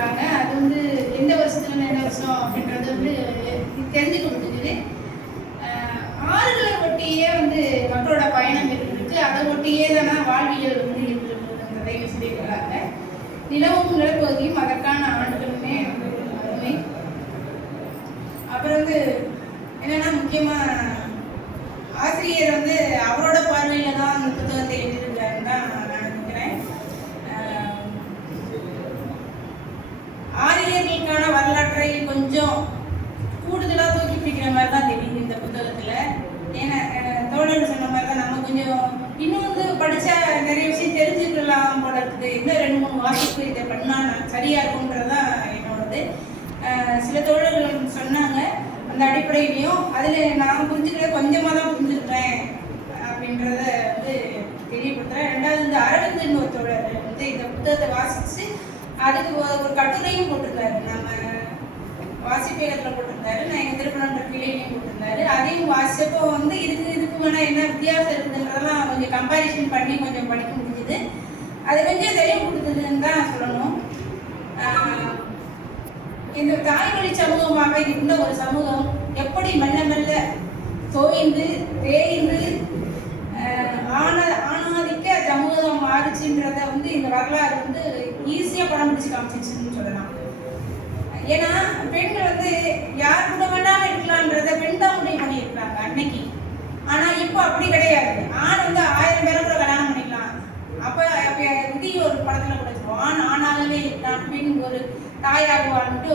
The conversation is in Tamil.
கொடுத்துருக்காங்க. அது வந்து எந்த வருஷத்துல எந்த வருஷம் அப்படின்றது வந்து தெரிஞ்சுக்க முடிஞ்சுது. ஆறுகளை ஒட்டியே வந்து மக்களோட பயணம் இருக்கு. அதை ஒட்டியே தானே வாழ்வியல் வந்து இருந்ததை சொல்லியிருக்கிறாங்க. நிலவும் நிலப்பகுதியும் அதற்கான ஆண்டுகளுமே அருமை. அப்புறம் வந்து என்னன்னா முக்கியமா ஆசிரியர் வந்து அவரோட பார்வையில தான் அந்த புத்தகத்தை எழுதியிருக்காருன்னு தான் நான் நினைக்கிறேன். ஆரியர்களுக்கான வரலாற்றை கொஞ்சம் கூடுதலாக தூக்கி பிடிக்கிற மாதிரி தான் தெரியுது இந்த புத்தகத்துல. ஏன்னா தோழர் சொன்ன மாதிரி தான் நம்ம கொஞ்சம் இன்னும் வந்து படிச்சா நிறைய விஷயம் தெரிஞ்சுக்கலாம் போல இருக்குது. இன்னும் 2-3 வாசிப்பு இதை பண்ணா சரியா இருக்கும்ன்றதுதான் என்னோடது. சில தோழர்கள் சொன்னாங்க அந்த அடிப்படையிலையும் அதில் நான் புரிஞ்சுக்கிறத கொஞ்சமாக தான் புரிஞ்சுக்கிறேன் அப்படின்றத வந்து தெரியப்படுத்துகிறேன். ரெண்டாவது இந்த அரவிந்த் ஒரு தோழர் வந்து இந்த புத்தகத்தை வாசித்து அதுக்கு ஒரு கட்டுரையும் போட்டிருக்காரு. நம்ம வாசிப்பேகத்தில் போட்டிருந்தாரு, நான் எங்கள் திருப்பணன்ற கிளையிலையும் போட்டிருந்தாரு. அதையும் வாசிச்சப்போ வந்து இதுக்கு வேணால் என்ன வித்தியாசம் இருக்குதுன்றதெல்லாம் கொஞ்சம் கம்பேரிஷன் பண்ணி கொஞ்சம் படிக்க முடிஞ்சுது. அது கொஞ்சம் தெளிவு கொடுத்ததுன்னு தான் சொல்லணும். இந்த தாய்மொழி சமூகமாக இருந்த ஒரு சமூகம் எப்படி மெல்ல மெல்ல தோய்ந்து தேய்ந்து ஆணாதிக்க சமூகம் மாறுச்சுன்றத வந்து இந்த வரலாறு வந்து ஈஸியாக படம் பிடிச்சு காமிச்சிச்சுன்னு சொல்லலாம். ஏன்னா பெண்கள் வந்து யார் கூட வேணாலும் இருக்கலான்றத பெண் தான் முடிவு பண்ணியிருக்காங்க அன்னைக்கு. ஆனால் இப்போ அப்படி கிடையாது. ஆண் வந்து 1000 பேரை கூட கல்யாணம் பண்ணிக்கலாம். அப்போ விதி ஒரு படத்தில் கூட ஆண் ஆணாகவே இருக்கலாம், பெண் ஒரு தாயாகுவான்ட்டு